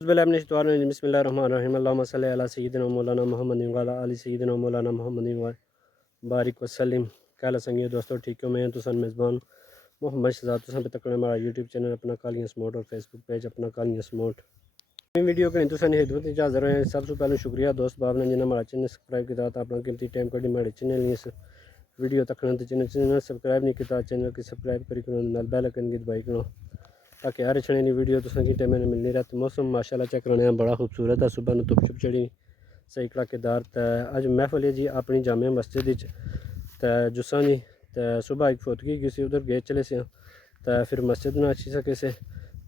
बिस्मिल्लाहिर्रहमानिर्रहीम अल्लाहुम्मा सल्लि अला सय्यिदिना मौलाना मुहम्मद व अला आलि सय्यिदिना मौलाना मुहम्मद व बारिक वसल्लम। क्या संगी दोस्तों ठीक हो? मैं तुसन मेज़बान मोहम्मद शहजाद तुसन पे तकने हमारा यूट्यूब चैनल अपना कालियां स्मोट और फेसबुक पेज अपना कालियां स्मोट वीडियो के तुसन हिदमत हाज़िर हैं। सबसे पहले शुक्रिया दोस्त बाब ने जिन्हें हमारा चैनल सब्सक्राइब किया था अपना कीमती टाइम कड़ी हमारे चैनल इस वीडियो तक चैनल सब्सक्राइब नहीं किया चैनल की सब्सक्राइब करी नाल बेल आइकन की दबाई करो ताकि हर छड़े की वीडियो तुसें की टाइम मिलनी रहती। मौसम माशाल्लाह चेक करने बड़ा खूबसूरत है। सुबह में धुप चुप चढ़ी सही कड़ाकेदार। तो अज महफिल है जी अपनी जामिया मस्जिद तो जुस्सा जी तो सुबह एक फोतगी गई सी उधर गए चले से तो फिर मस्जिद ना अच्छी सके से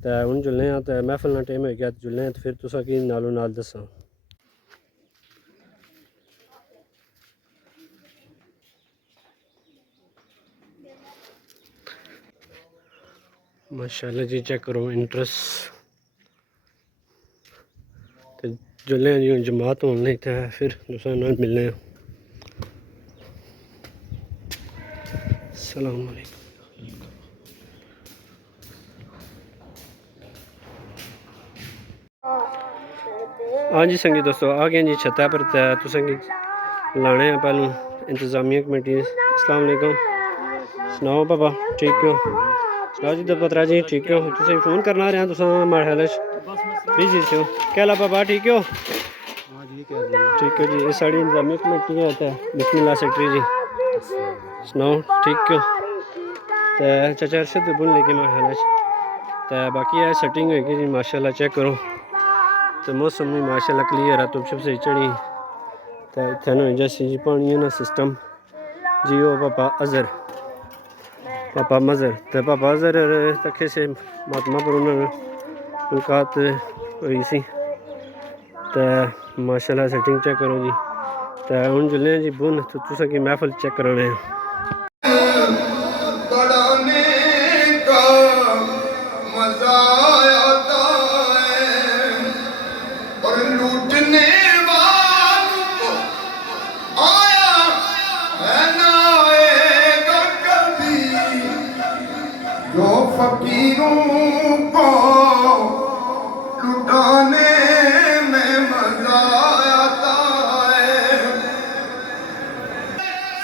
तो हूँ जुलने तो महफिल ना टाइम हो गया जुलने तो फिर तुसा की नालों नाल दसा। माशाल्लाह जी चेक करो इंट्रेस्ट तो जुलने जी जमात होने नहीं तो फिर दूसरा नाल मिलने। अस्सलाम वालेकुम। हाँ जी संगी दोस्तों आ गए जी छत्ता पर तुसें लाने हैं पहलू इंतजामिया कमेटी। अस्सलाम वालेकुम। सुनाओ पापा ठीक हो? सुनाओ जी दबतरा जी ठीक हो? तुसें फ़ोन करना रहा तुस माड़े हाल बिजी हो क्या ला पापा ठीक हो? ठीक है जी ये साड़ी इंतजामिया कमेटी है तो बिस्मिल्लाह सेक्रेटरी जी सुनाओ ठीक हो? तो चाचा अरशद बुन लेके माड़े हाल तो बाकी है सेटिंग होगी जी माशाल्लाह चेक करो तो मौसम भी माशाल्लाह क्लियर है। धुप से चढ़ी तो इतने जैसे जी पानी है ना सिस्टम जी वो पापा अजहर पापा मज़र तो पापा अजहर तक से महात्मा पर उन्होंने मुलाकात हुई सी तो माशाल्लाह सेटिंग चेक करो जी तो हूँ जुलने जी बुन तो तुसा की महफिल चेक कराने हैं। जो फकीरों को लुटाने में मजा आता है।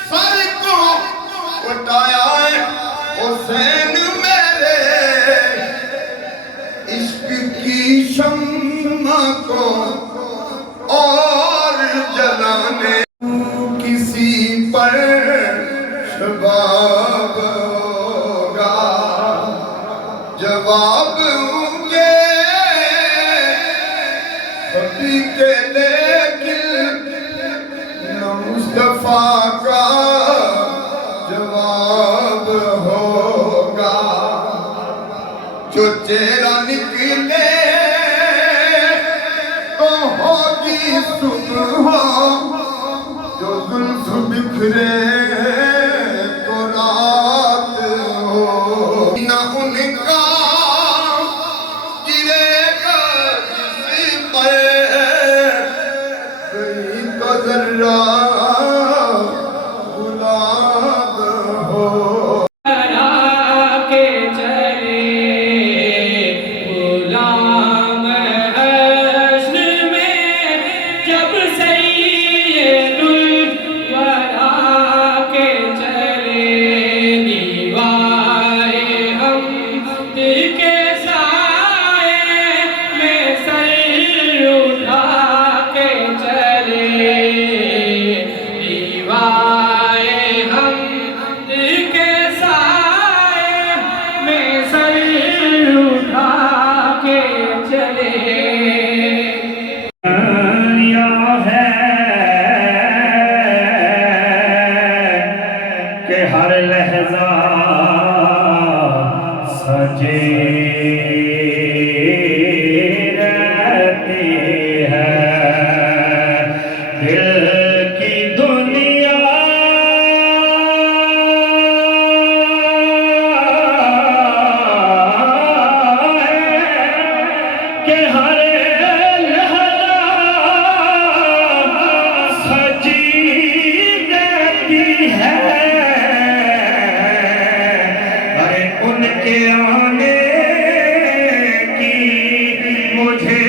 सर को उठाया है हुसैन मेरे इश्क की शम्मा को और जलाने किसी पर शबाब जवाब होंगे खबी के लेकिन न मुस्तफा का जवाब होगा। जो चेहरा निकले तो होगी सुबह जो जुल्फ बिखरे तो रात हो न उनका गुलाब हो के चले गुलाम हश्र में जब सैयदुल वरा के चले दीवारे हम के साए में सर उठा के चले हर लहजा सजे रहती है दिल की दुनिया है कि हर लहजा सजी रहती है। उनके आने की मुझे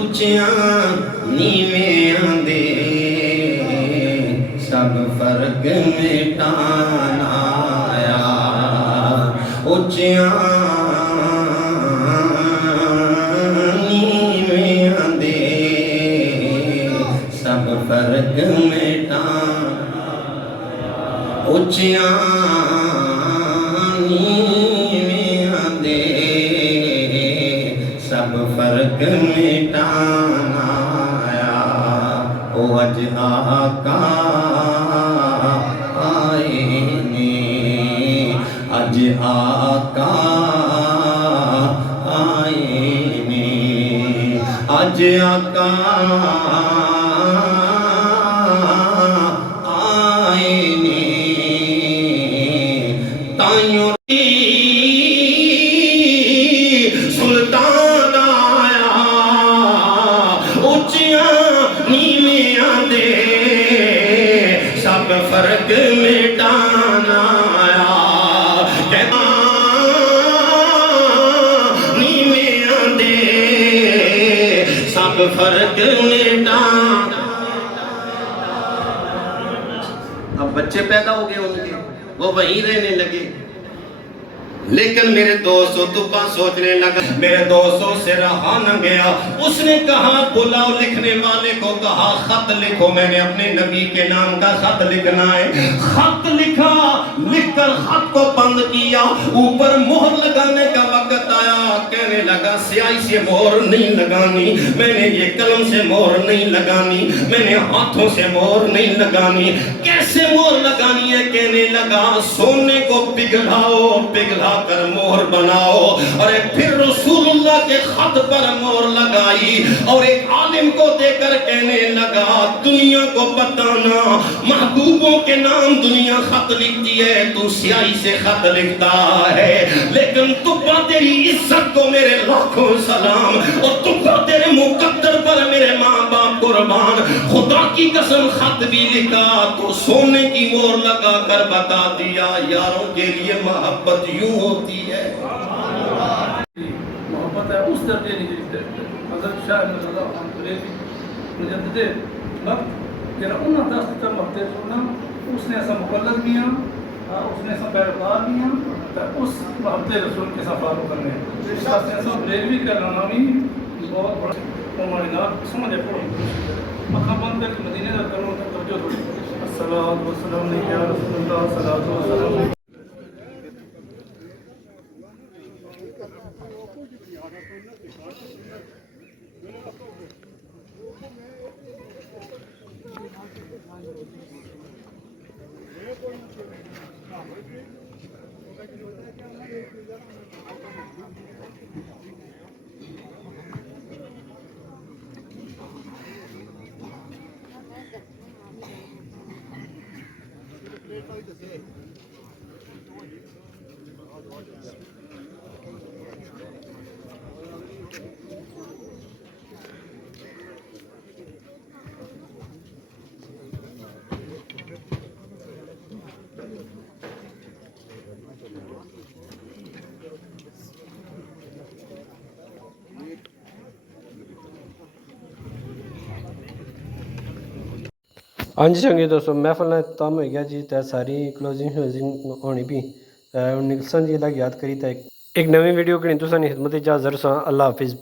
ਉੱਚਿਆਂ ਨੀਵਿਆਂ ਦੇ ਸਭ ਫਰਕ ਮਿਟਾਣਾ ਆਇਆ ਉੱਚਿਆਂ ਨੀਵਿਆਂ ਦੇ ਸਭ ਫਰਕ ਮਿਟਾਣਾ ਉੱਚਿਆਂ ਨੀਵਿਆਂ ਦੇ ਸਭ ਫਰਕ ਮਿਟਾਣਾ ਆਇਆ ਉਹ ਅੱਜ ਆਕਾ ਆਏ ਨੇ ਅੱਜ ਆਕਾ ਆਏ ਨੇ ਅੱਜ ਆਕਾ ਆਏ ਨੇ ਤਾਈਓ ਸੁਲਤਾਨ ਆਇਆ ਉੱਚਿਆਂ ਨੀਵਿਆਂ ਦੇ ਸਭ ਫਰਕ ਮਿਟਾਣਾ ਆਇਆ ਕਹਿੰਦਾ ਨੀਵਿਆਂ ਦੇ ਸਭ ਫਰਕ मिटाना। अब बच्चे पैदा हो गए उनके, वो वहीं रहने लगे। लेकिन मेरे दोस्तों तुब्बा सोचने लगा, मेरे दोस्तों से रहा न गया। उसने कहा बुलाओ लिखने वाले को, कहा खत लिखो, मैंने अपने नबी के नाम का खत लिखना है। खत लिखा, लिखकर खत को बंद किया, ऊपर मोहर लगाने का वक्त आया। कहने लगा स्याही से मोहर नहीं लगानी, मैंने ये कलम से मोहर नहीं लगानी, मैंने हाथों से मोहर नहीं लगानी। कैसे मोहर लगानी है? कहने लगा सोने को पिघलाओ, पिघला कर मोहर बनाओ। और फिर रसूलुल्लाह के खत पर मोहर लगाई और एक आलिम को देकर कहने लगा दुनिया को बताना महबूबों के नाम दुनिया खत लिखती है, तू स्याही से खत लिखता है। लेकिन तुब्बा तेरी इज्जत को मेरे लाखों सलाम, और तुब्बा तेरे मुकद्दर पर मेरे माँ बाप कुर्बान। खुदा की कसम खत भी लिखा तो सोने की मोहर लगा कर बता दिया यारों के लिए मोहब्बत यूं होती है। मोहब्बत है उस दर्जे की हज़रत शाह नज़र मुजद्दिद वक्त तेरा उन्ना दस्त का मकते सुनना, उसने ऐसा मुकल्लद किया, उसने ऐसा पैरकार किया तो उस मोहब्बत रसूल के साथ फॉलो करने इसका ऐसा ब्रेलवी करना भी बहुत बड़ा हमारे नाम समझ पड़ो मक्का बंद करके मदीने का करो तो तवज्जो थोड़ी अस्सलातु वस्सलामु अलैका या रसूलल्लाह सल्लल्लाहु अलैहि वसल्लम। हाँ जी चंगे दोस्तों, महफल इख्ताम हो गया जी, तो सारी क्लोजिंग होनी भी निकसन जी अलग याद करी। तो एक नवी वीडियो की तुसानी खिदमत इजाज़त। अल्लाह हाफिज़।